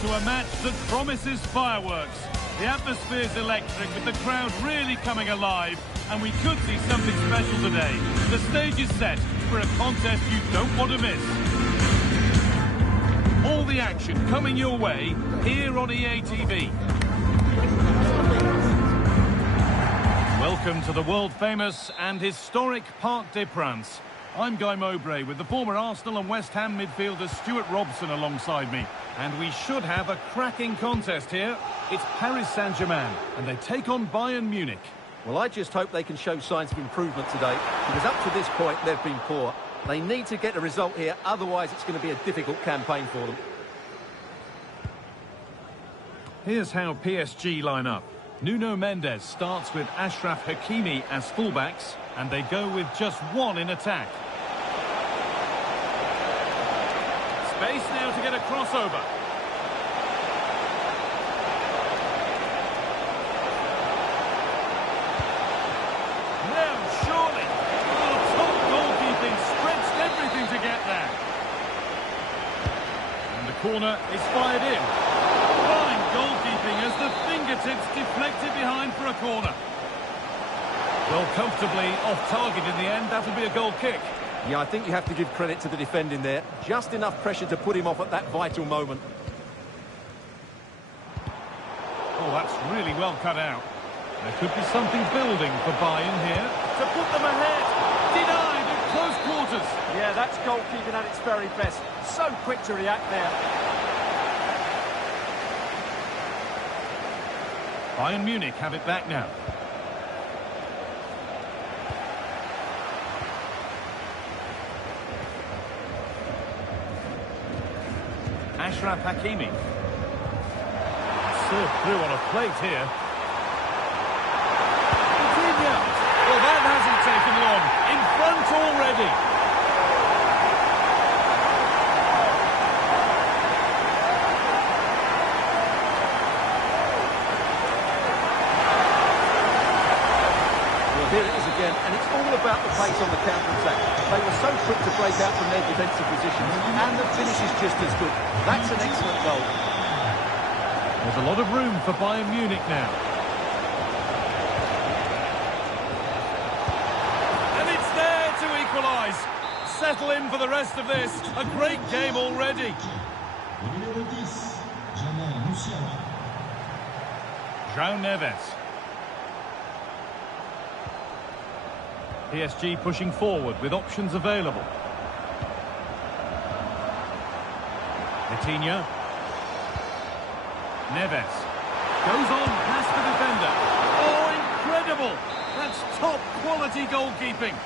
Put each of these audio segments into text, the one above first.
to a match that promises fireworks. The atmosphere's electric, with the crowd really coming alive, and we could see something special today. The stage is set for a contest you don't want to miss. All the action coming your way here on EA TV. Welcome to the world-famous and historic Parc des Princes. I'm Guy Mowbray with the former Arsenal and West Ham midfielder Stuart Robson alongside me. And we should have a cracking contest here. It's Paris Saint-Germain, and they take on Bayern Munich. Well, I just hope they can show signs of improvement today, because up to this point, they've been poor. They need to get a result here, otherwise it's going to be a difficult campaign for them. Here's how PSG line up. Nuno Mendes starts with Achraf Hakimi as fullbacks, and they go with just one in attack. Space now to get a crossover. Now, surely. Oh, top goalkeeping, stretched everything to get there. And the corner is fired in. Fine goalkeeping as the fingertips deflected behind for a corner. Well, comfortably off target in the end. That'll be a goal kick. Yeah, I think you have to give credit to the defending there. Just enough pressure to put him off at that vital moment. Oh, that's really well cut out. There could be something building for Bayern here. To put them ahead. Denied at close quarters. Yeah, that's goalkeeping at its very best. So quick to react there. Bayern Munich have it back now. Achraf Hakimi. Served through on a plate here. Coutinho. Well, that hasn't taken long. In front already. Well, here it is again, and it's all about the pace on the counter-attack. They were so quick to break out from their defensive positions, and the finish is just as good. That's an excellent goal. There's a lot of room for Bayern Munich now. And it's there to equalise. Settle in for the rest of this. A great game already. João Neves. PSG pushing forward with options available. Coutinho. Neves. Goes on past the defender. Oh, incredible! That's top quality goalkeeping.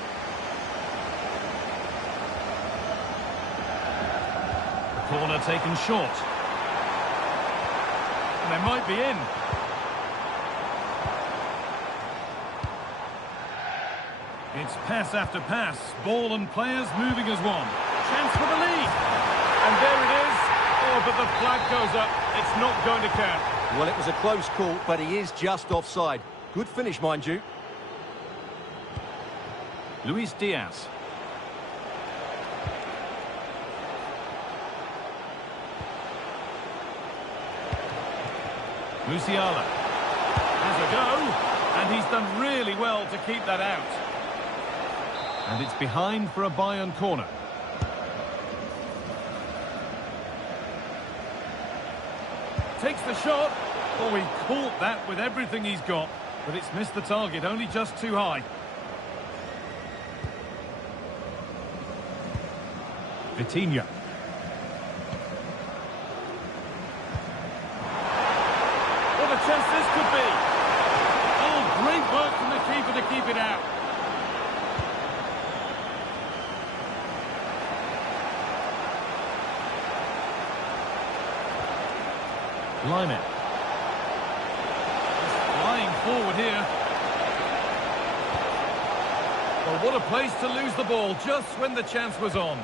The corner taken short. And they might be in. It's pass after pass. Ball and players moving as one. Chance for the lead. And there it is. Oh, but the flag goes up. It's not going to count. Well, it was a close call, but he is just offside. Good finish, mind you. Luis Diaz. Musiala. Has a go. And he's done really well to keep that out. And it's behind for a Bayern corner. Takes the shot. Oh, he caught that with everything he's got. But it's missed the target, only just too high. Vitinha. What a chance this could be. Oh, great work from the keeper to keep it out. Lyman. Flying forward here. Well, what a place to lose the ball just when the chance was on.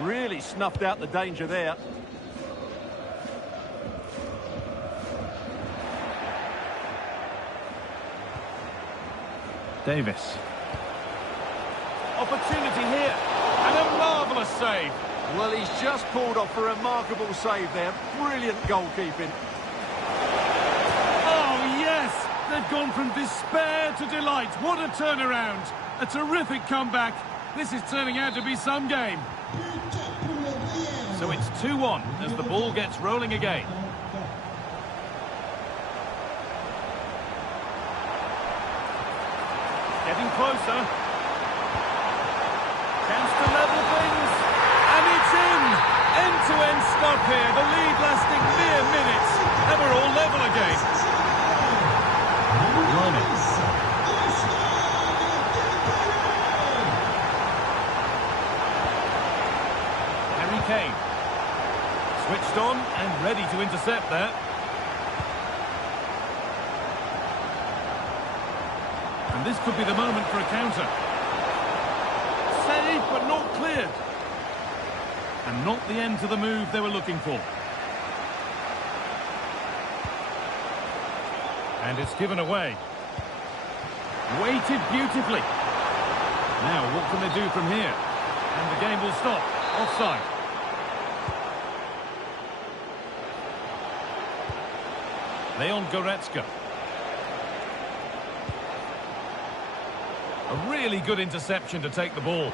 Really snuffed out the danger there. Davis. Opportunity here. And a marvellous save. Well, he's just pulled off a remarkable save there. Brilliant goalkeeping. Oh, yes! They've gone from despair to delight. What a turnaround. A terrific comeback. This is turning out to be some game. So it's 2-1 as the ball gets rolling again. Getting closer. Chance to level things. And it's in! End-to-end stop here. The lead lasting mere minutes. And we're all level again. Harry Kane. Switched on and ready to intercept there. And this could be the moment for a counter. Saved, but not cleared. And not the end to the move they were looking for. And it's given away. Weighted beautifully. Now, what can they do from here? And the game will stop. Offside. Leon Goretzka. A really good interception to take the ball.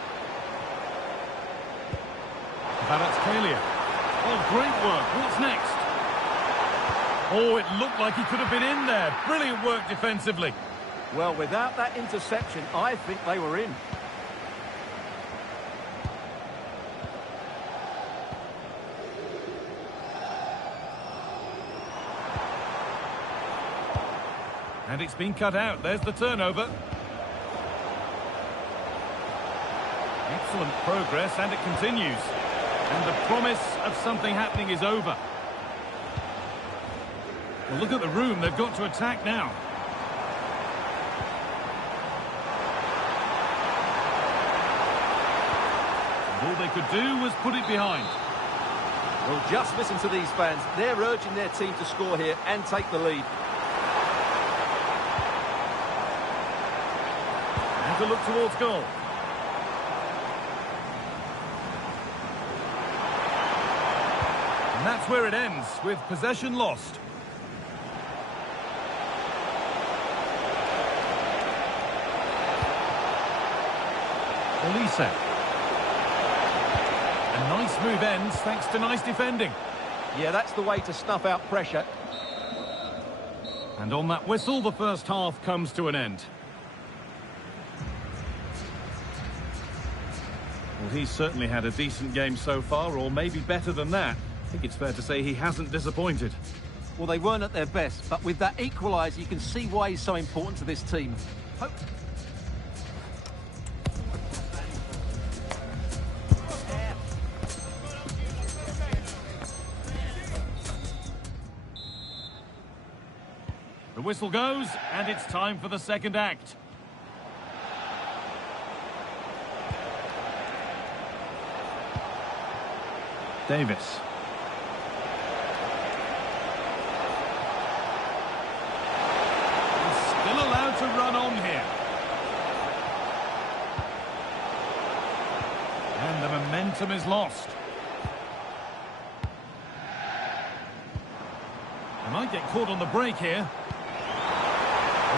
Kvaratskhelia. Oh, great work. What's next? Oh, it looked like he could have been in there. Brilliant work defensively. Well, without that interception, I think they were in. And it's been cut out. There's the turnover. Excellent progress, and it continues. And the promise of something happening is over. Well, look at the room. They've got to attack now. And all they could do was put it behind. Well, just listen to these fans. They're urging their team to score here and take the lead. And to look towards goal. And that's where it ends, with possession lost. Olise. A nice move ends thanks to nice defending. Yeah, that's the way to snuff out pressure. And on that whistle, the first half comes to an end. Well, he's certainly had a decent game so far, or maybe better than that. I think it's fair to say he hasn't disappointed. Well, they weren't at their best, but with that equaliser, you can see why he's so important to this team. The whistle goes, and it's time for the second act. Davis. Still allowed to run on here. And the momentum is lost. They might get caught on the break here.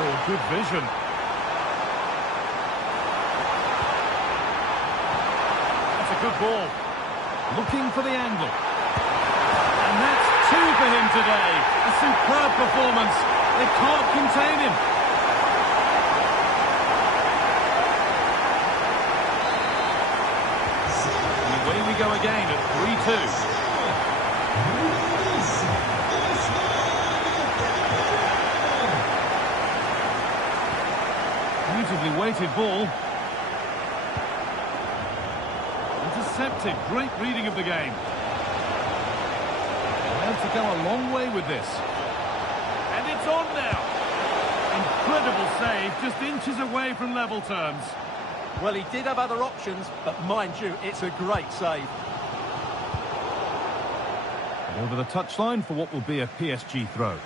Oh, good vision. That's a good ball. Looking for the angle. And that's two for him today. A superb performance. They can't contain him. And away we go again at 3-2. Beautifully weighted ball. Intercepted. Great reading of the game. Allowed to go a long way with this. And it's on now. Incredible save, just inches away from level terms. Well, he did have other options, but mind you, it's a great save. And over the touchline for what will be a PSG throw.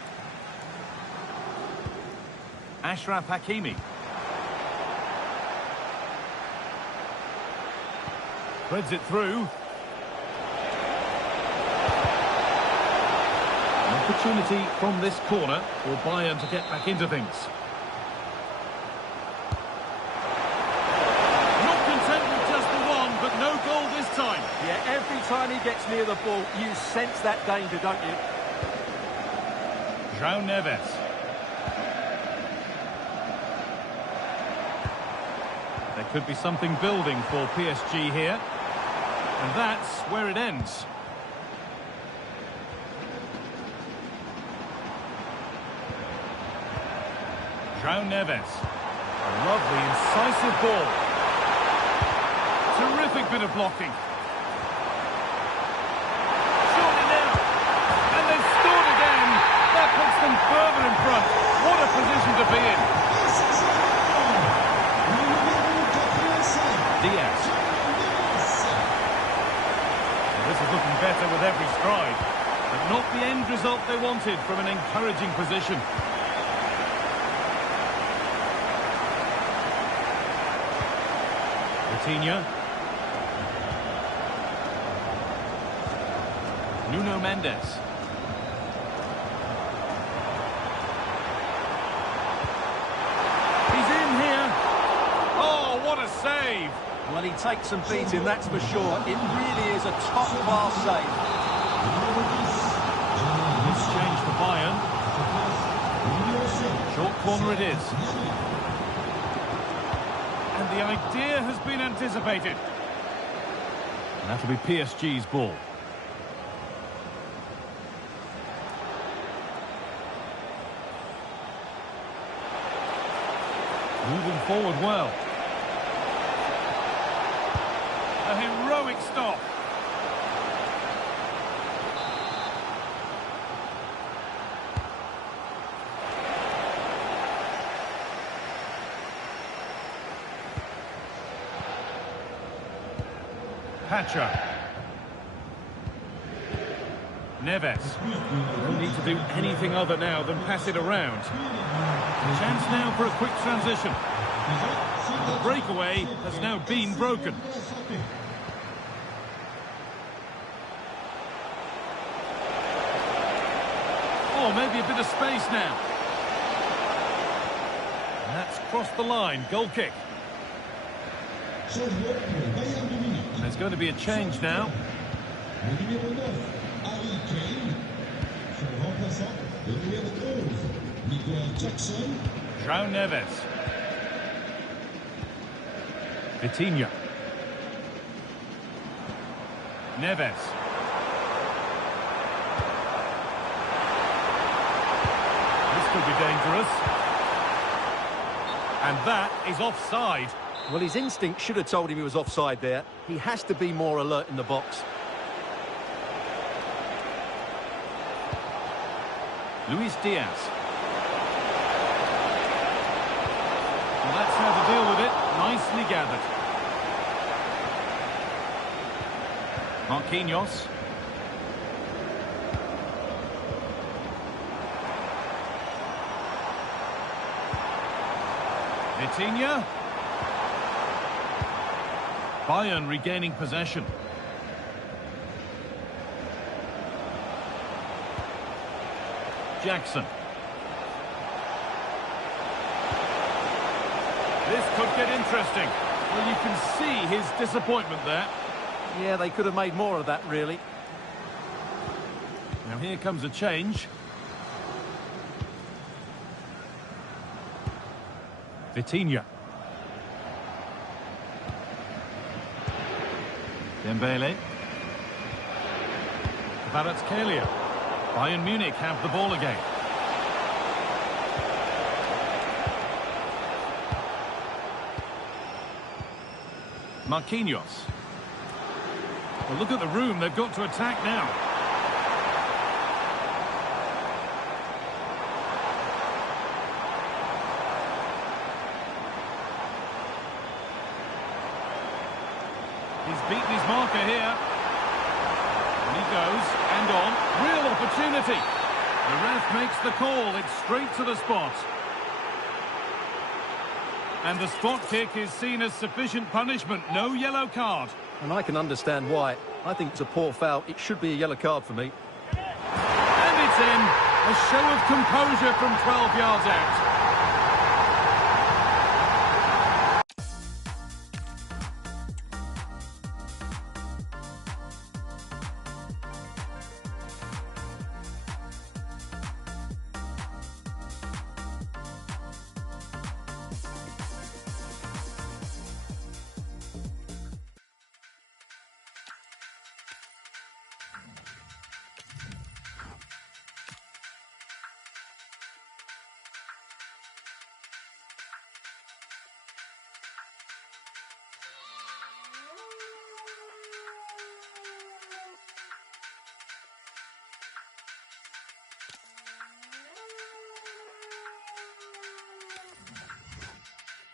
Achraf Hakimi. Threads it through. opportunity from this corner for Bayern to get back into things. Not content with just the one, but no goal this time. Yeah, every time he gets near the ball, you sense that danger, don't you? João Neves. There could be something building for PSG here. And that's where it ends. João Neves. A lovely, incisive ball. Terrific bit of blocking. Surely now. And they've scored again. That puts them further in front. What a position to be in. Diaz. This is looking better with every stride. But not the end result they wanted from an encouraging position. Vitinha. Nuno Mendes. He's in here. Oh, what a save! Well, he takes some beating, that's for sure. It really is a top-class save. This change for Bayern. Short corner it is. And the idea has been anticipated. And that'll be PSG's ball. Moving forward well. A heroic stop. Pacha. Neves. No need to do anything other now than pass it around. Chance now for a quick transition. The breakaway has now been broken. Oh, maybe a bit of space now. And that's crossed the line. Goal kick. There's going to be a change now. João Neves. Vitinha. Neves. This could be dangerous. And that is offside. Well, his instinct should have told him he was offside there. He has to be more alert in the box. Luis Diaz. Well, that's how to deal with it. Nicely gathered. Marquinhos. Vitinha. Bayern regaining possession. Jackson. This could get interesting. Well, you can see his disappointment there. Yeah, they could have made more of that, really. Now here comes a change. Vitinha. Dembele. Kvaratskhelia. Bayern Munich have the ball again. Marquinhos. Well, look at the room they've got to attack now. He's beaten his marker here. And he goes, and on. Real opportunity. The ref makes the call. It's straight to the spot. And the spot kick is seen as sufficient punishment. No yellow card. And I can understand why. I think it's a poor foul. It should be a yellow card for me. And it's in. A show of composure from 12 yards out.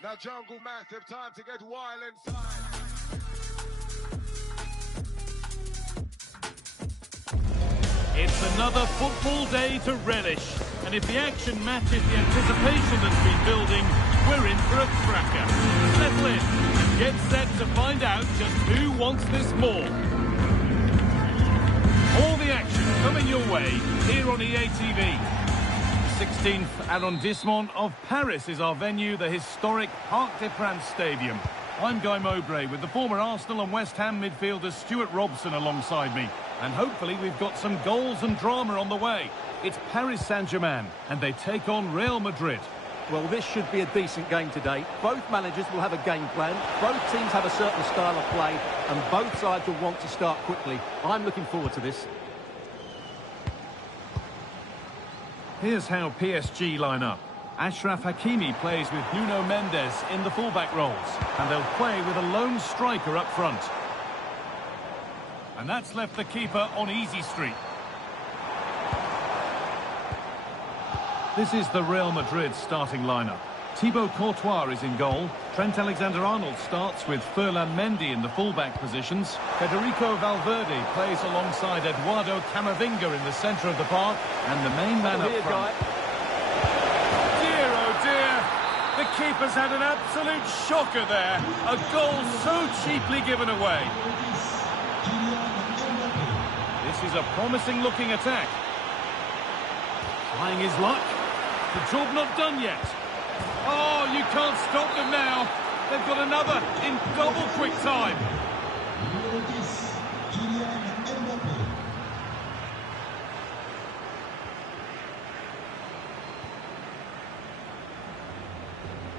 Now Jungle Massive, time to get wild inside. It's another football day to relish. And if the action matches the anticipation that's been building, we're in for a cracker. Settle in and get set to find out just who wants this more. All the action coming your way here on EA TV. 16th arrondissement of Paris is our venue, the historic Parc des Princes Stadium. I'm Guy Mowbray with the former Arsenal and West Ham midfielder Stuart Robson alongside me. And hopefully we've got some goals and drama on the way. It's Paris Saint-Germain and they take on Real Madrid. Well, this should be a decent game today. Both managers will have a game plan. Both teams have a certain style of play and both sides will want to start quickly. I'm looking forward to this. Here's how PSG line up. Achraf Hakimi plays with Nuno Mendes in the fullback roles. And they'll play with a lone striker up front. And that's left the keeper on easy street. This is the Real Madrid starting lineup. Thibaut Courtois is in goal. Trent Alexander-Arnold starts with Ferland Mendy in the fullback positions. Federico Valverde plays alongside Eduardo Camavinga in the centre of the park. And the main man up front. Dear, oh dear. The keeper's had an absolute shocker there. A goal so cheaply given away. This is a promising looking attack. Trying his luck. The job not done yet. Oh, you can't stop them now. They've got another in double quick time.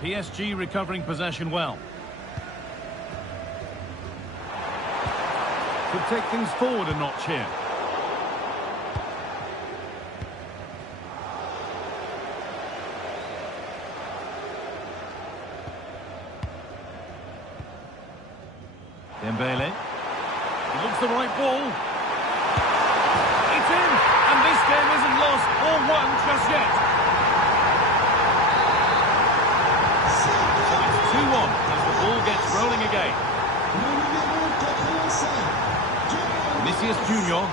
PSG recovering possession well. Could take things forward a notch here. Dembele. He looks the right ball. It's in! And this game isn't lost or won just yet. So it's 2-1 as the ball gets rolling again. Vinicius Junior.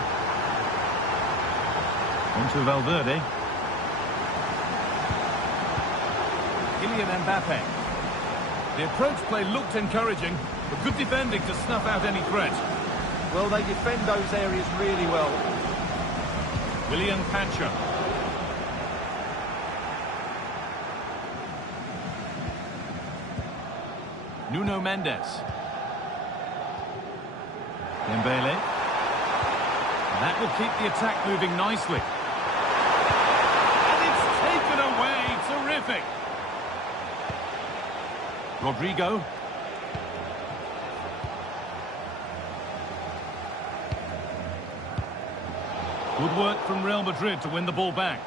On to Valverde. Kylian Mbappe. The approach play looked encouraging, but good defending to snuff out any threat. Well, they defend those areas really well. Willian Pancho. Nuno Mendes. Dembele. And that will keep the attack moving nicely. And it's taken away. Terrific. Rodrigo. Good work from Real Madrid to win the ball back.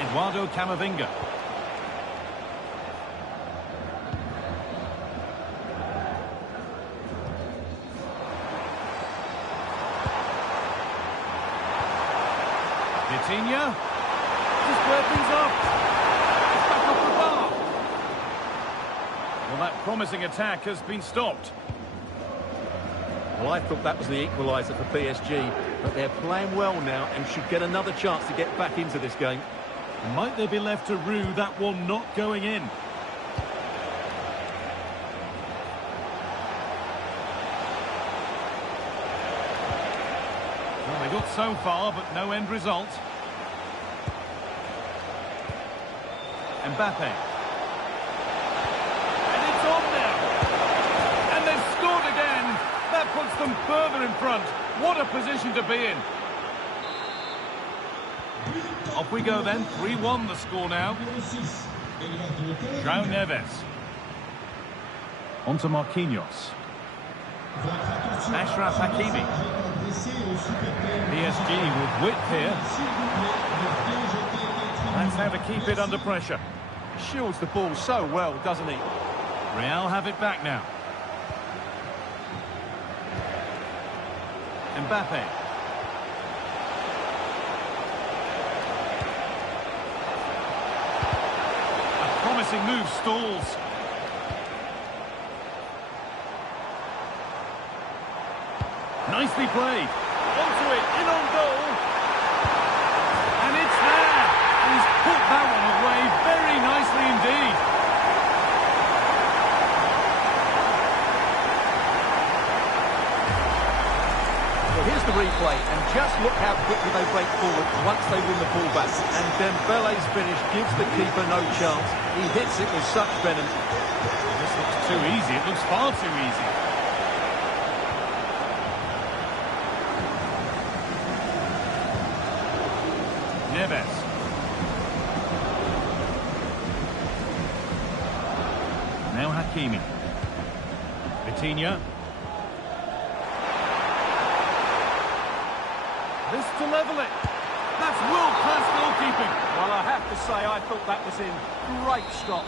Eduardo Camavinga. Vitinha. Just square things up. It's back off the bar. Well, that promising attack has been stopped. Well, I thought that was the equaliser for PSG, but they're playing well now and should get another chance to get back into this game. Might they be left to rue that one not going in? Well, they got so far, but no end result. Mbappe. And it's on now. And they've scored again. That puts them further in front. What a position to be in. Off we go then. 3-1 the score now. João Neves. On to Marquinhos. Achraf Hakimi. PSG with width here. That's how to keep it under pressure. Shields the ball so well, doesn't he? Real have it back now. Mbappe. A promising move stalls. Nicely played. Onto it, in on goal. And it's there. And he's put that one away very nicely indeed. Well, here's the replay, and just look how quickly they break forward once they win the ball back. And Dembele's finish gives the keeper no chance. He hits it with such venom. This looks too easy. It looks far too easy. Neves. Now Hakimi. Vitinha. This to level it. That's world-class goalkeeping. Well, I have to say, I thought that was in. Great stop.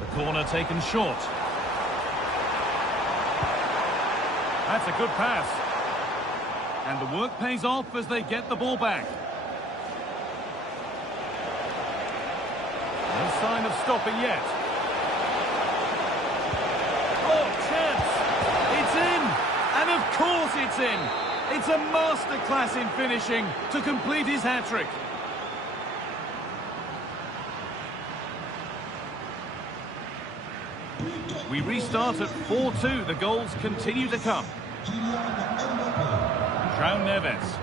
The corner taken short. That's a good pass. And the work pays off as they get the ball back. No sign of stopping yet. Oh, chance! It's in! And of course it's in! It's a masterclass in finishing to complete his hat-trick. We restart at 4-2. The goals continue to come. João Neves.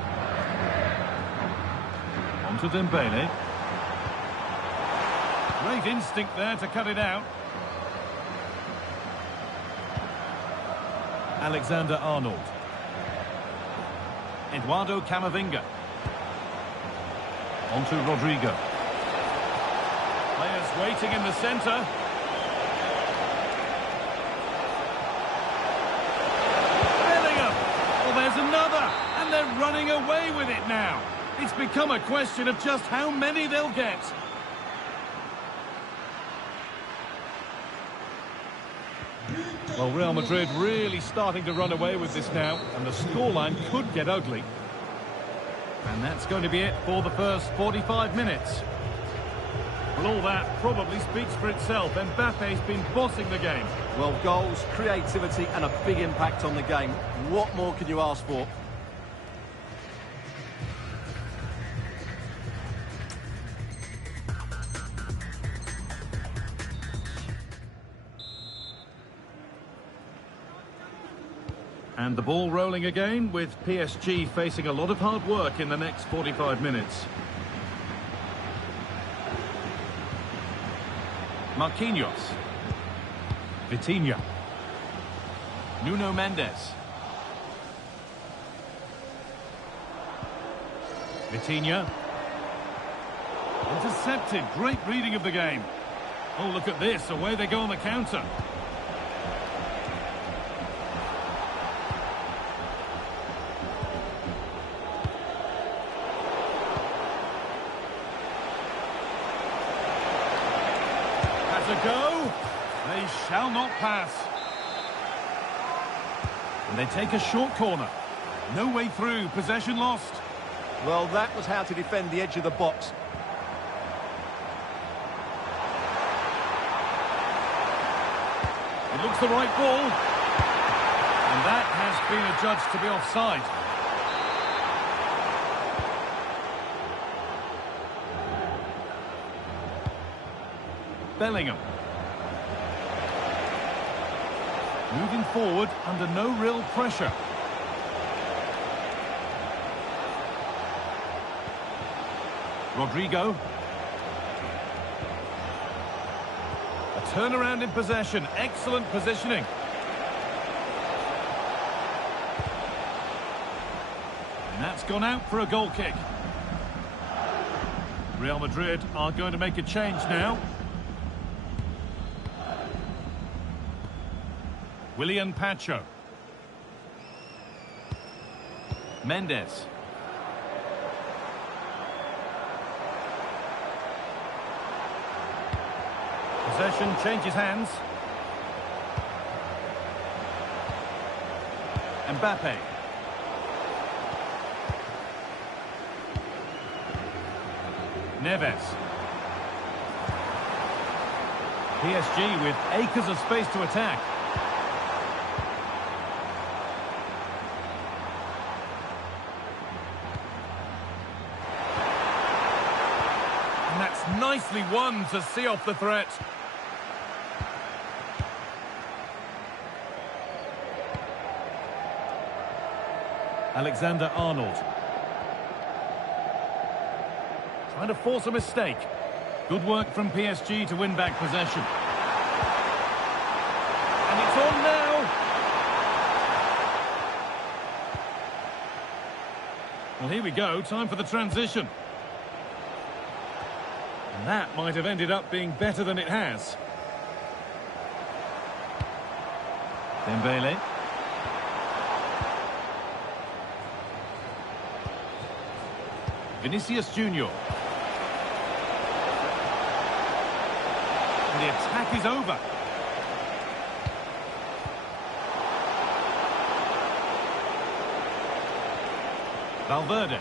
On to Dembele. Great instinct there to cut it out. Alexander-Arnold. Eduardo Camavinga. On to Rodrigo. Players waiting in the centre. There's another, and they're running away with it now. It's become a question of just how many they'll get. Well, Real Madrid really starting to run away with this now, and the scoreline could get ugly. And that's going to be it for the first 45 minutes. Well, all that probably speaks for itself. Mbappe's been bossing the game. Well, goals, creativity and a big impact on the game. What more can you ask for? And the ball rolling again with PSG facing a lot of hard work in the next 45 minutes. Marquinhos. Vitinha. Nuno Mendes. Vitinha. Intercepted. Great reading of the game. Oh, look at this. Away they go on the counter. Has a go. They shall not pass. And they take a short corner. No way through. Possession lost. Well, that was how to defend the edge of the box. It looks the right ball. And that has been adjudged to be offside. Moving forward under no real pressure. Rodrigo. A turnaround in possession. Excellent positioning. And that's gone out for a goal kick. Real Madrid are going to make a change now. Willian Pacho. Mendes. Possession changes hands. Mbappe. Neves. PSG with acres of space to attack. And that's nicely won to see off the threat. Alexander-Arnold. Trying to force a mistake. Good work from PSG to win back possession. And it's on now. Well, here we go. Time for the transition. And that might have ended up being better than it has. Dembele. Vinicius Junior. And the attack is over. Valverde.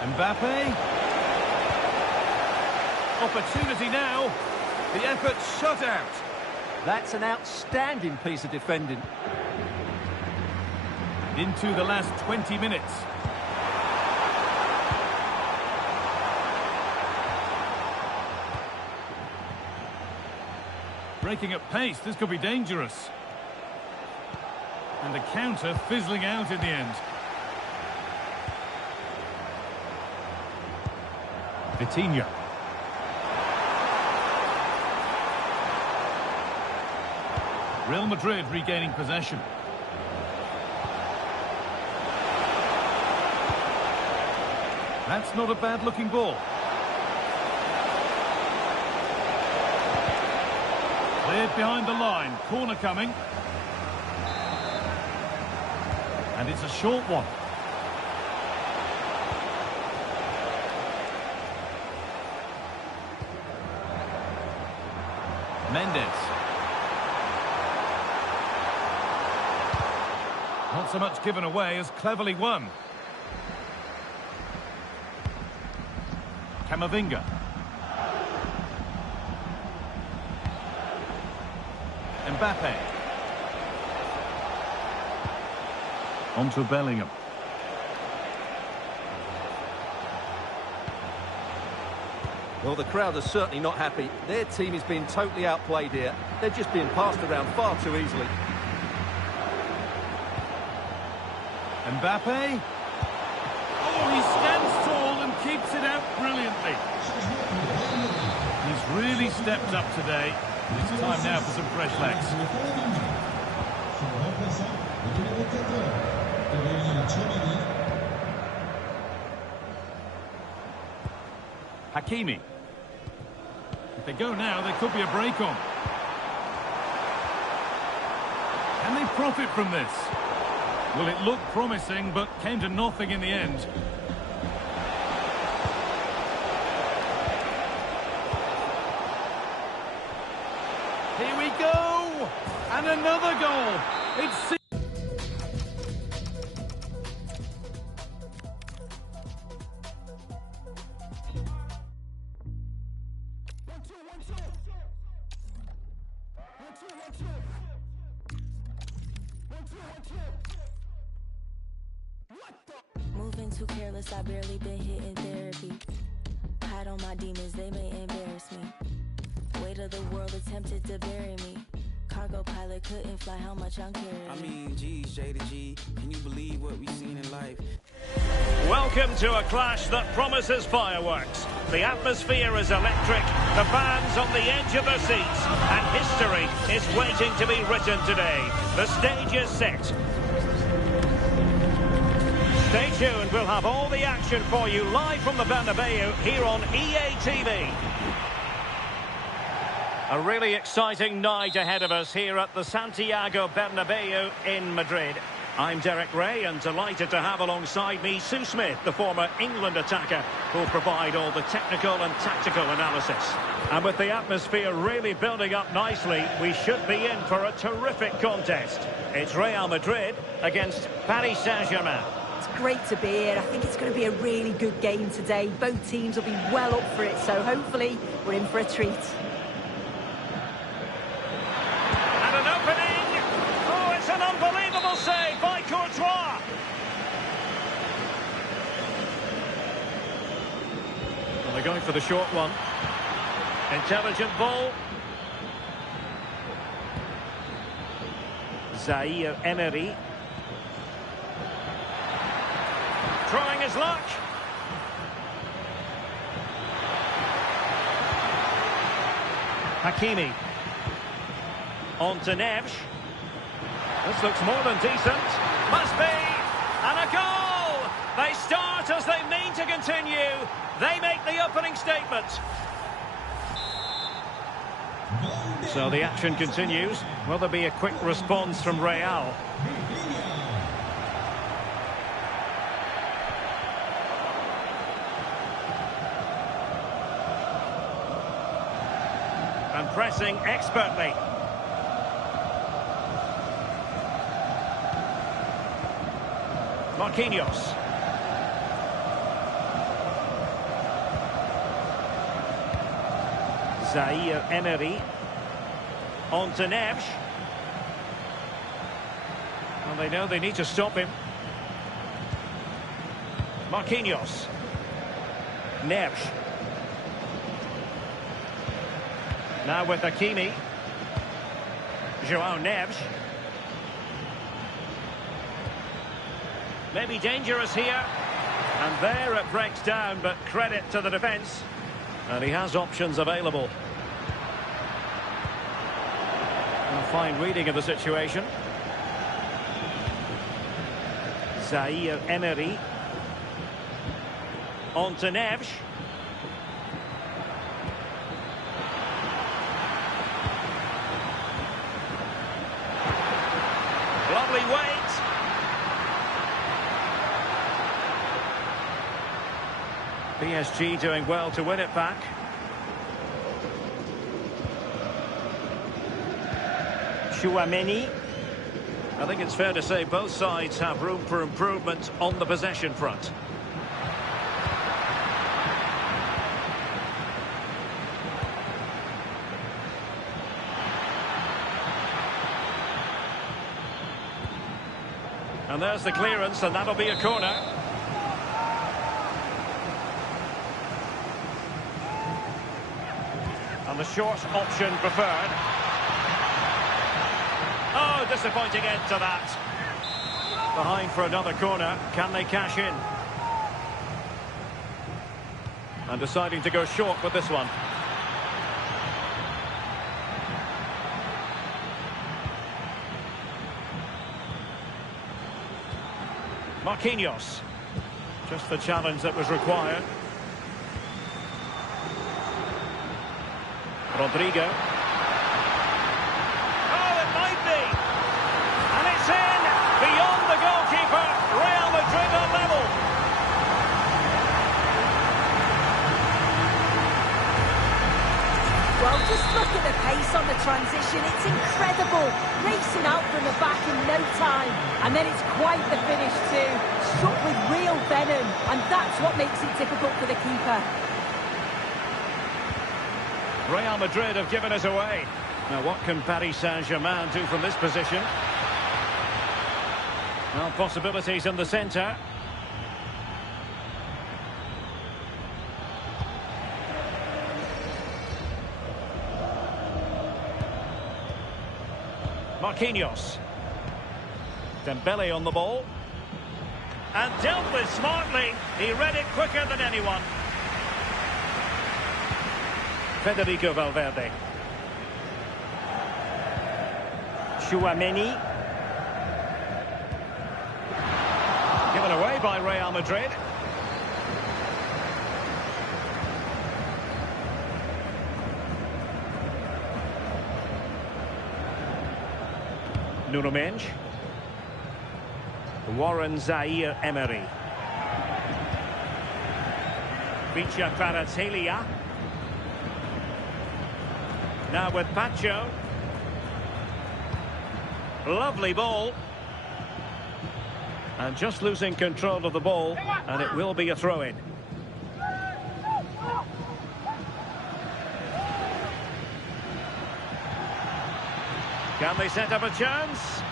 Mbappe. Opportunity now. The effort shut out. That's an outstanding piece of defending. Into the last 20 minutes. Breaking at pace, this could be dangerous. And the counter fizzling out in the end. Vitinha. Real Madrid regaining possession. That's not a bad-looking ball. Cleared behind the line. Corner coming. And it's a short one. Mendes. Not so much given away as cleverly won. Camavinga. Mbappe. On to Bellingham. Well, the crowd are certainly not happy. Their team is being totally outplayed here. They're just being passed around far too easily. Mbappe. Oh, he stands tall and keeps it out brilliantly. He's really stepped up today. It's time now for some fresh legs. Hakimi. If they go now, there could be a break on. Can they profit from this? Well, it looked promising, but came to nothing in the end. Here we go! And another goal! It's... Moving too careless, I barely been hitting therapy. Hide on my demons, they may embarrass me. Weight of the world attempted to bury me. Cargo pilot couldn't fly, how much I'm carrying. I mean, geez, J to G, can you believe what we've seen in life? Welcome to a clash that promises fireworks. The atmosphere is electric, the fans on the edge of their seats, and history is waiting to be written today. The stage is set. Stay tuned, we'll have all the action for you live from the Bernabeu here on EA TV. A really exciting night ahead of us here at the Santiago Bernabeu in Madrid. I'm Derek Ray and delighted to have alongside me Sue Smith, the former England attacker, who'll provide all the technical and tactical analysis. And with the atmosphere really building up nicely, we should be in for a terrific contest. It's Real Madrid against Paris Saint-Germain. It's great to be here. I think it's going to be a really good game today. Both teams will be well up for it, so hopefully we're in for a treat. And an opening! Oh, it's an unbelievable save by Courtois! Well, they're going for the short one. Intelligent ball. Zaire Emery. Trying his luck. Hakimi. On to Neves. This looks more than decent. Must be. And a goal! They start as they mean to continue. They make the opening statement. So the action continues. Will there be a quick response from Real? And pressing expertly. Marquinhos. Zaire Emery. On to Neves. Well, they know they need to stop him. Marquinhos. Neves. Now with Hakimi. Joao Neves. Maybe dangerous here. And there it breaks down, but credit to the defence. And he has options available. A fine reading of the situation. Zaire Emery. On to Neves. Lovely weight. PSG doing well to win it back. Tchouaméni. I think it's fair to say both sides have room for improvement on the possession front. And there's the clearance, and that'll be a corner. And the short option preferred. Oh, disappointing end to that. Behind for another corner. Can they cash in? And deciding to go short with this one. Marquinhos. Just the challenge that was required. Rodrigo. Oh, it might be. And it's in. Beyond the goalkeeper. Real Madrid are level. Well, just look at the pace on the transition. It's incredible. Racing out from the back in no time. And then it's quite the finish too. Struck with real venom. And that's what makes it difficult for the keeper. Real Madrid have given us away. Now, what can Paris Saint-Germain do from this position? Well, possibilities in the centre. Marquinhos. Dembele on the ball. And dealt with smartly. He read it quicker than anyone. Federico Valverde. Tchouaméni. Given away by Real Madrid. Nuno Mendes. Warren Zaïre-Emery. Vicha Kvaratskhelia. Now with Pacho. Lovely ball. And just losing control of the ball, and it will be a throw-in. Can they set up a chance?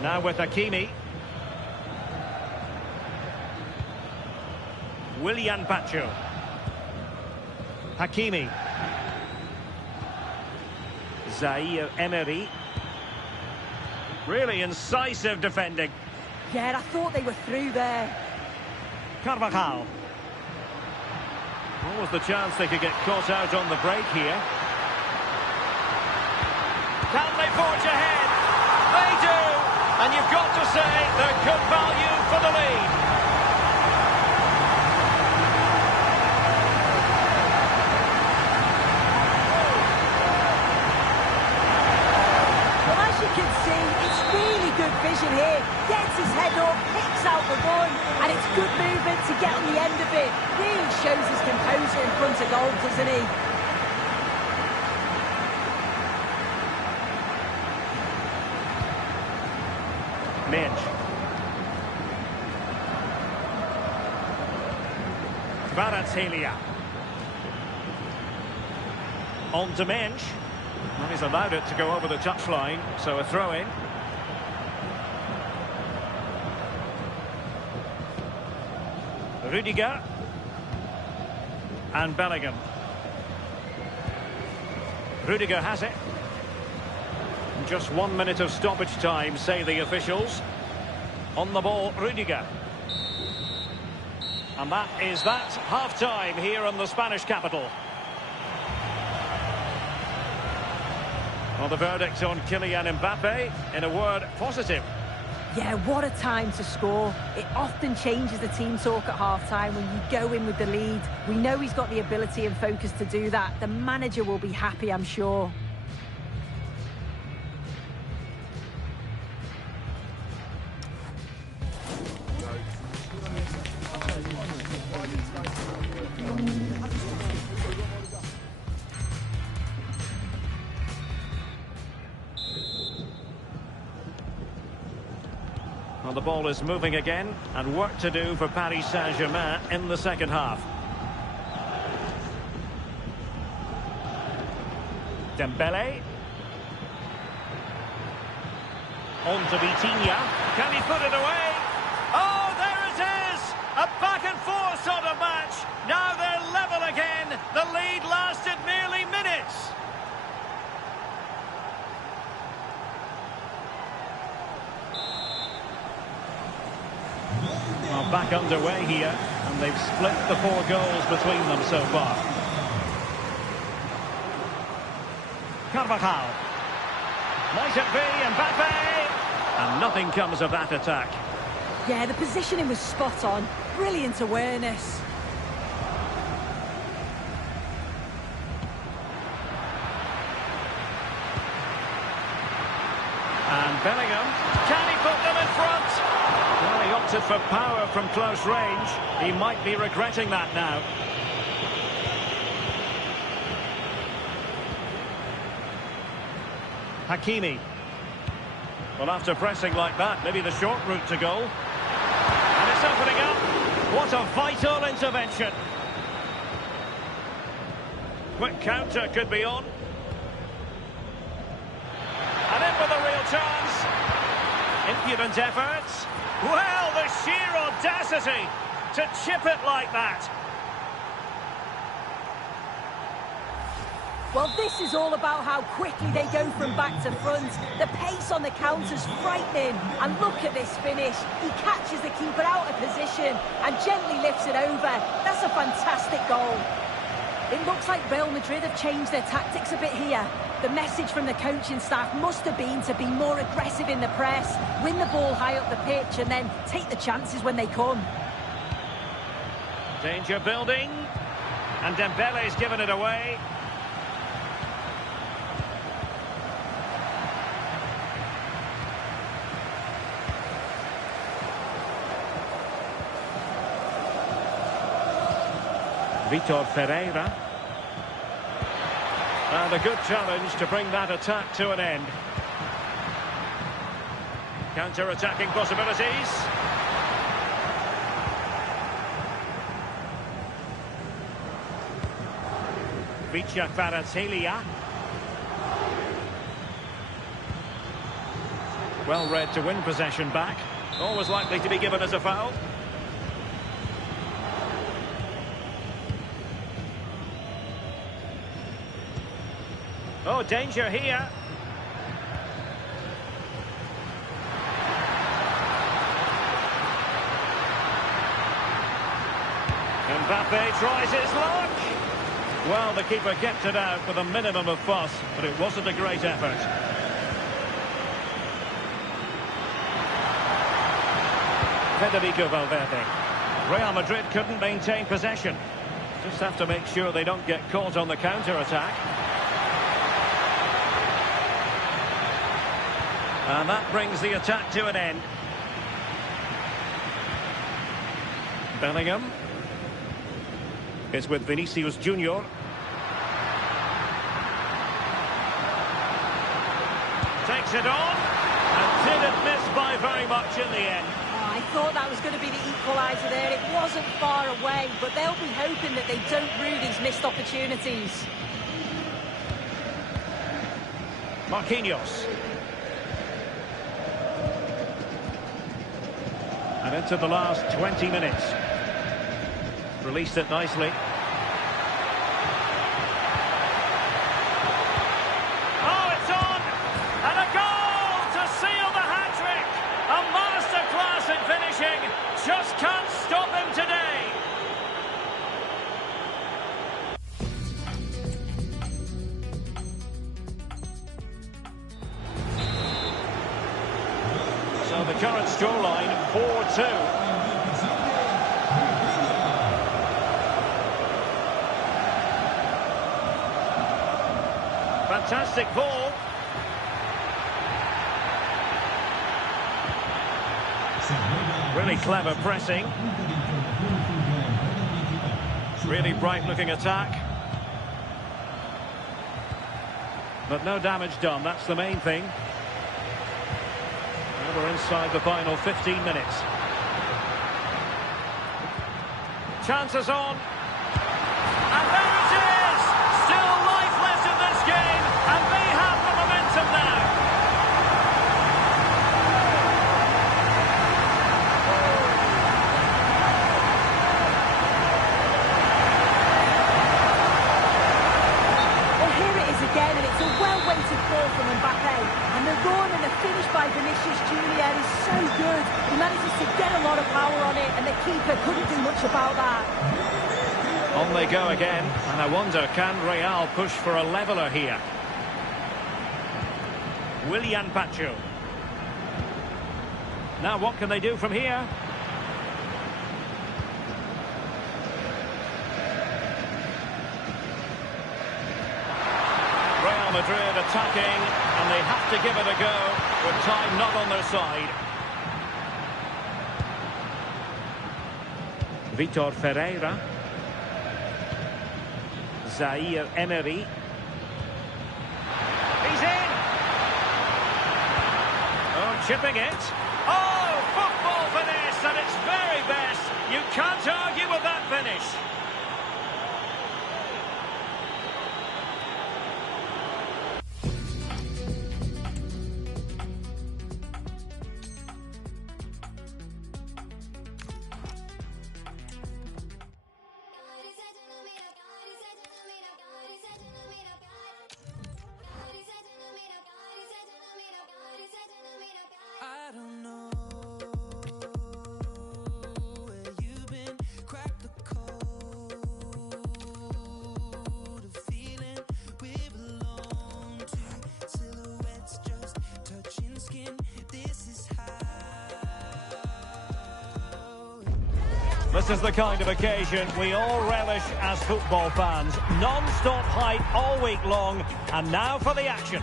Now with Hakimi. Willian Pacho. Hakimi. Zaïre-Emery. Really incisive defending. Yeah, I thought they were through there. Carvajal. What was the chance they could get caught out on the break here? Can they forge ahead? They do! And you've got to say they're good value for the lead. Well, as you can see, it's really good vision here. Gets his head up, picks out the run, and it's good movement to get on the end of it. Really shows his composure in front of goal, doesn't he? Mendes. Kvaratskhelia. On to Mendes. Well, he's allowed it to go over the touchline, so a throw-in. Rudiger. And Bellingham. Rudiger has it. Just 1 minute of stoppage time, say the officials. On the ball, Rudiger. And that is that. Half-time here in the Spanish capital. Well, the verdict on Kylian Mbappe, in a word, positive. Yeah, what a time to score. It often changes the team talk at half-time when you go in with the lead. We know he's got the ability and focus to do that. The manager will be happy, I'm sure. Well, the ball is moving again, and work to do for Paris Saint-Germain in the second half. Dembele. On to Vitinha. Can he put it away? Oh, there it is! A back-and-forth sort of match. Now they're level again. The lead lasted merely minutes. Well, back underway here, and they've split the 4 goals between them so far. Carvajal. Might it be Mbappe? And nothing comes of that attack. Yeah, the positioning was spot on. Brilliant awareness. And Bellingham. Can he put them in front? Well, he opted for power from close range. He might be regretting that now. Hakimi. Well, after pressing like that, maybe the short route to goal. And it's opening up. What a vital intervention. Quick counter could be on. And in with a real chance. Impudent efforts. Well, the sheer audacity to chip it like that. Well, this is all about how quickly they go from back to front. The pace on the counter's frightening. And look at this finish. He catches the keeper out of position and gently lifts it over. That's a fantastic goal. It looks like Real Madrid have changed their tactics a bit here. The message from the coaching staff must have been to be more aggressive in the press, win the ball high up the pitch, and then take the chances when they come. Danger building. And Dembele's given it away. Vitor Ferreira. And a good challenge to bring that attack to an end. Counter-attacking possibilities. Vicha Kvaratskhelia. Well read to win possession back. Always likely to be given as a foul. Oh, danger here. Mbappe tries his luck. Well, the keeper kept it out with a minimum of fuss, but it wasn't a great effort. Federico Valverde. Real Madrid couldn't maintain possession. Just have to make sure they don't get caught on the counter-attack. And that brings the attack to an end. Bellingham is with Vinicius Junior. Takes it on and didn't miss by very much in the end. I thought that was going to be the equaliser there. It wasn't far away, but they'll be hoping that they don't rue these missed opportunities. Marquinhos. And into the last 20 minutes. Released it nicely. Oh, it's on! And a goal to seal the hat-trick! A masterclass in finishing. Just can't stop him today. So the current scoreline, 4-2. Fantastic ball. Really clever pressing. Really bright-looking attack. But no damage done, that's the main thing. And we're inside the final 15 minutes. Chances on. And there it is! Still lifeless in this game, and they have the momentum now. Well, here it is again, and it's a well-weighted ball from Mbappe. And the run and the finish by Vinicius Junior is so good. He manages to get a lot of power on it, and the keeper couldn't do much about that. On they go again, and I wonder, can Real push for a leveller here? Willian Pacho. Now what can they do from here? Real Madrid attacking, and they have to give it a go with time not on their side. Vitor Ferreira. Zaire Emery. He's in! Oh, chipping it. Oh, football finish at its very best. You can't argue with that finish. This is the kind of occasion we all relish as football fans. Non-stop hype all week long, and now for the action.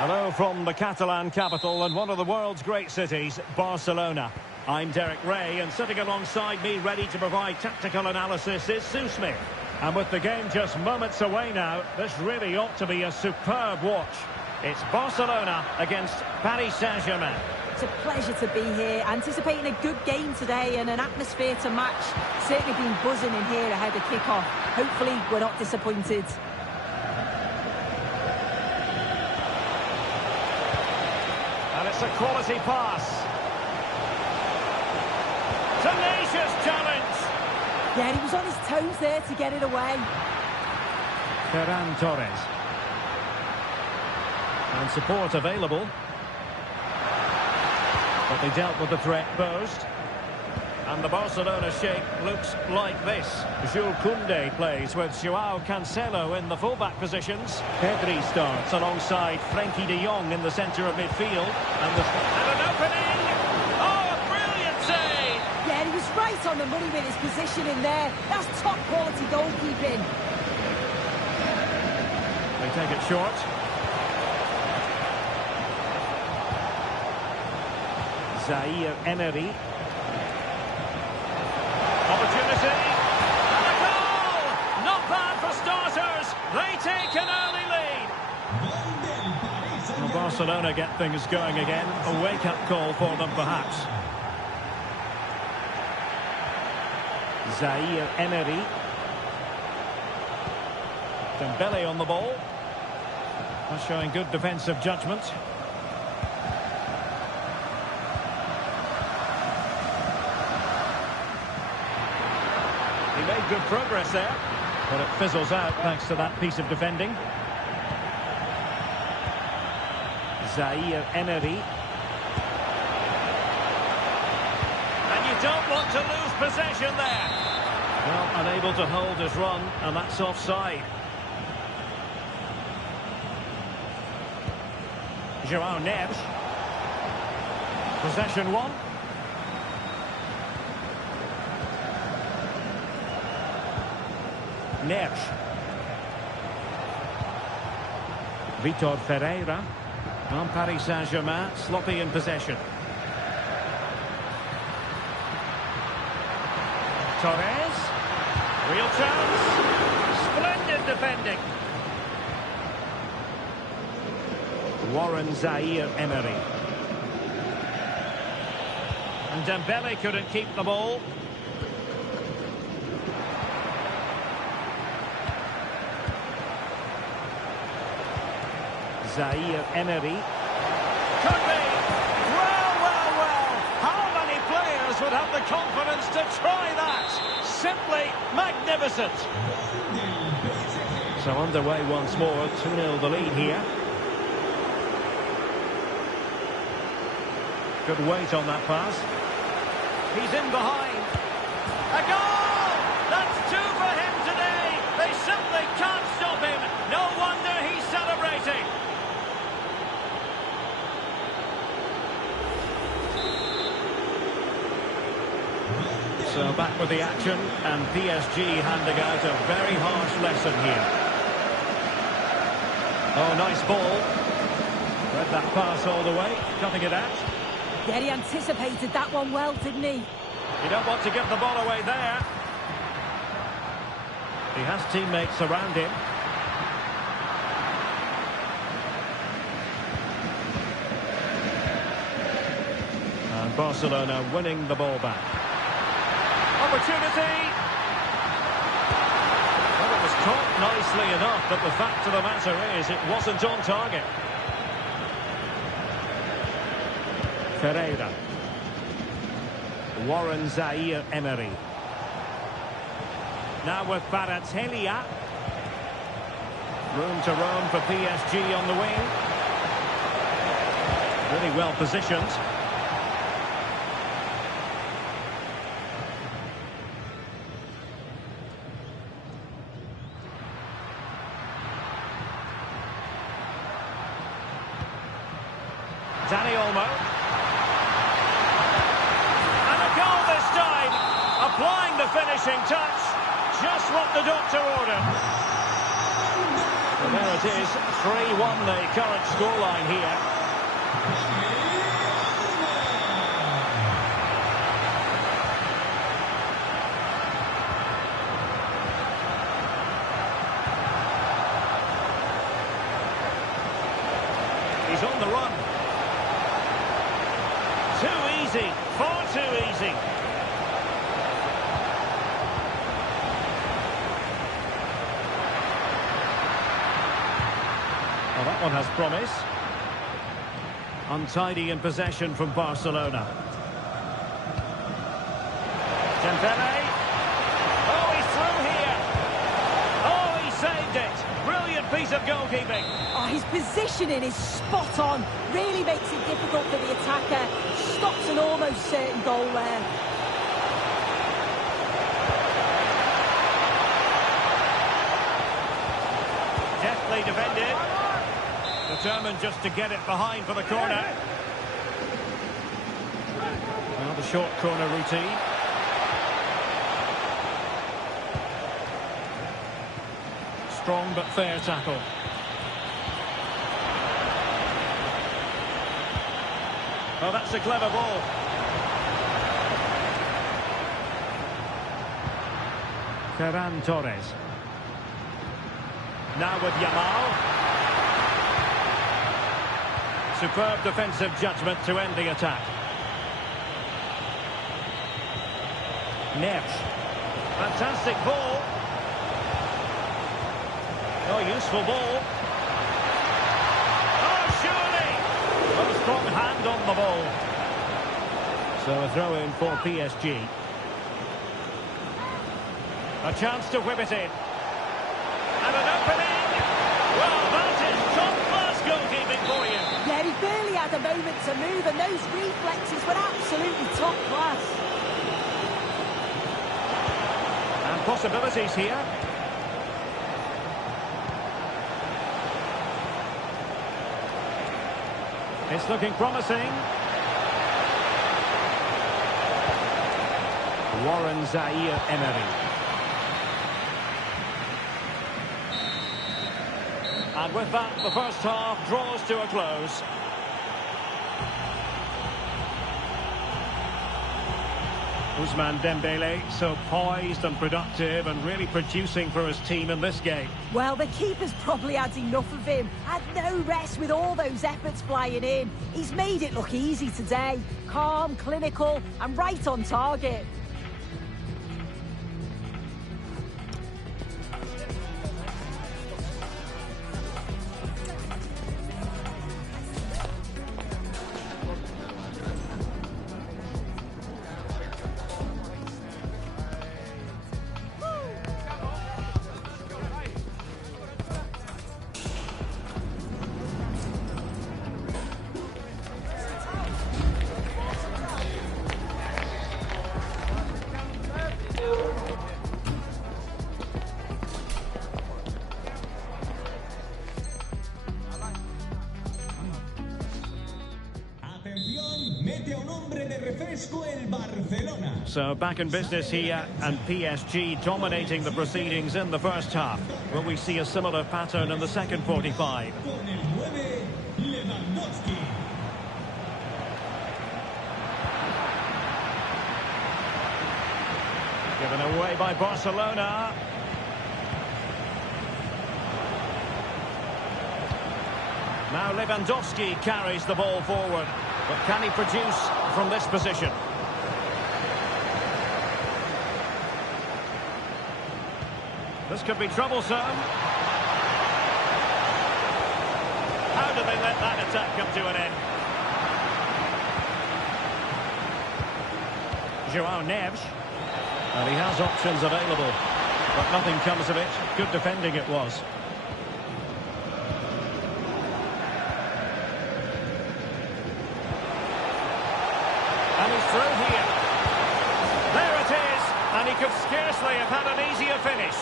Hello from the Catalan capital and one of the world's great cities, Barcelona. I'm Derek Ray, and sitting alongside me ready to provide tactical analysis is Sue Smith. And with the game just moments away now, this really ought to be a superb watch. It's Barcelona against Paris Saint-Germain. It's a pleasure to be here, anticipating a good game today and an atmosphere to match. Certainly been buzzing in here ahead of kick-off. Hopefully we're not disappointed. And it's a quality pass. Tenacious challenge. Yeah, he was on his toes there to get it away. Ferran Torres. And support available. But they dealt with the threat posed. And the Barcelona shape looks like this. Jules Koundé plays with Joao Cancelo in the fullback positions. Pedri starts alongside Frenkie de Jong in the centre of midfield. And an opening! Oh, a brilliant save! Yeah, he was right on the money with his positioning there. That's top quality goalkeeping. They take it short. Zaire Emery. Opportunity, and a goal! Not bad for starters. They take an early lead. Well, Barcelona get things going again. A wake-up call for them, perhaps. Zaire Emery. Dembele on the ball. Showing good defensive judgment. He made good progress there, but it fizzles out thanks to that piece of defending. Zaire Emery. And you don't want to lose possession there. Well, unable to hold his run, and that's offside. Joao Neves. Possession one. Neves. Vitor Ferreira. On Paris Saint-Germain, sloppy in possession. Torres. Real chance. Splendid defending. Warren Zaire Emery. And Dembele couldn't keep the ball. Zaire Emery. Could be! Well. How many players would have the confidence to try that? Simply magnificent. So underway once more, 2-0 the lead here. Good weight on that pass. He's in behind. A goal! That's two for him today. They simply can't stop him. No wonder he's celebrating. So back with the action, and PSG handing out a very harsh lesson here. Oh, nice ball. Read that pass all the way, cutting it out. Yeah, he anticipated that one well, didn't he? You don't want to give the ball away there. He has teammates around him. And Barcelona winning the ball back. Opportunity! Well, it was caught nicely enough, but the fact of the matter is it wasn't on target. Ferreira. Warren Zaire Emery. Now with Kvaratskhelia. Room to roam for PSG on the wing. Really well positioned. Dani Olmo. And a goal this time. Applying the finishing touch. Just what the doctor ordered. Well, there it is. 3-1 the current scoreline here. He's on the run. Too easy. Far too easy. Well, that one has promise. Untidy in possession from Barcelona. Dembele. Oh, he's through here. Oh, he saved it. Brilliant piece of goalkeeping. Oh, his positioning is spot on. Really makes it difficult for the attacker. Stops an almost certain goal there. Deftly defended. Determined just to get it behind for the corner. Well, the short corner routine. Strong but fair tackle. Oh, that's a clever ball. Ferran Torres. Now with Yamal. Superb defensive judgment to end the attack. Neves. Fantastic ball. Oh, useful ball. Oh, surely! Oh, strong hand on the ball. So a throw in for PSG. A chance to whip it in. And an opening. Well, that is top-class goalkeeping for you. Yeah, he barely had a moment to move, and those reflexes were absolutely top class. And possibilities here. It's looking promising. Warren Zaïre-Emery. And with that, the first half draws to a close. Ousmane Dembele, so poised and productive and really producing for his team in this game. Well, the keeper's probably had enough of him. Had no rest with all those efforts flying in. He's made it look easy today. Calm, clinical, and right on target. So back in business here, and PSG dominating the proceedings in the first half. Will we see a similar pattern in the second 45? Given away by Barcelona. Now Lewandowski carries the ball forward. But can he produce from this position? This could be troublesome. How do they let that attack come to an end? Joao Neves. And he has options available. But nothing comes of it. Good defending it was. And he's through here. There it is. And he could scarcely have had an easier finish.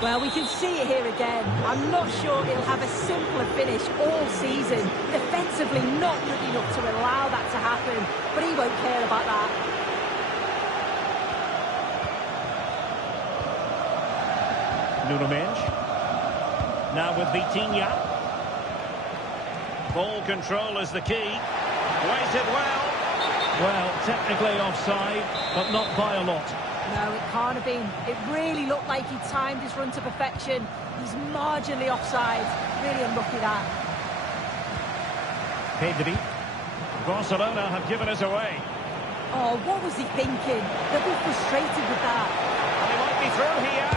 Well, we can see it here again. I'm not sure he'll have a simpler finish all season. Defensively not good enough to allow that to happen, but he won't care about that. Nuno Mendes. Now with Vitinha. Ball control is the key. Waited well. Well, technically offside, but not by a lot. No, it can't have been. It really looked like he timed his run to perfection. He's marginally offside. Really unlucky that. Pedri. Barcelona have given us away. Oh, what was he thinking? They'll be frustrated with that. And he might be through here.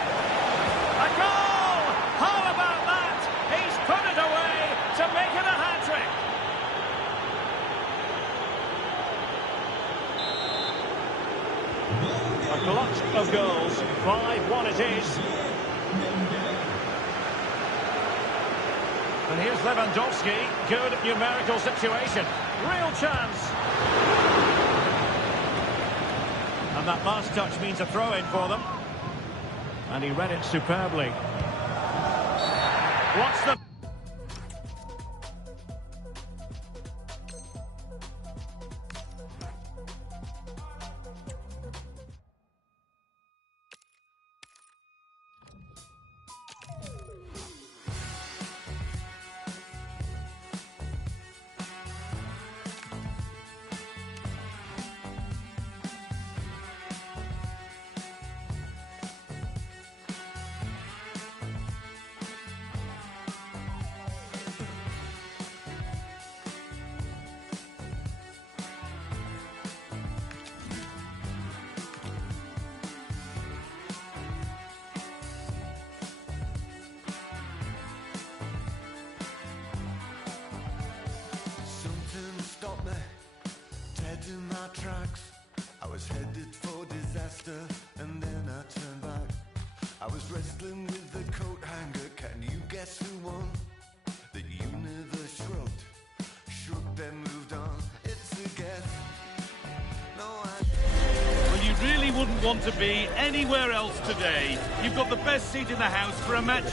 A goal! How about that? He's put it away to make it a hat-trick. A glut of goals. 5-1 it is. And here's Lewandowski. Good numerical situation. Real chance. And that last touch means a throw-in for them. And he read it superbly. What's the... Stop me, dead in my tracks. I was headed for disaster, and then I turned back. I was wrestling with the coat hanger. Can you guess who won? The universe shrugged, then moved on. It's a guess. No, Well, you really wouldn't want to be anywhere else today. You've got the best seat in the house for a match.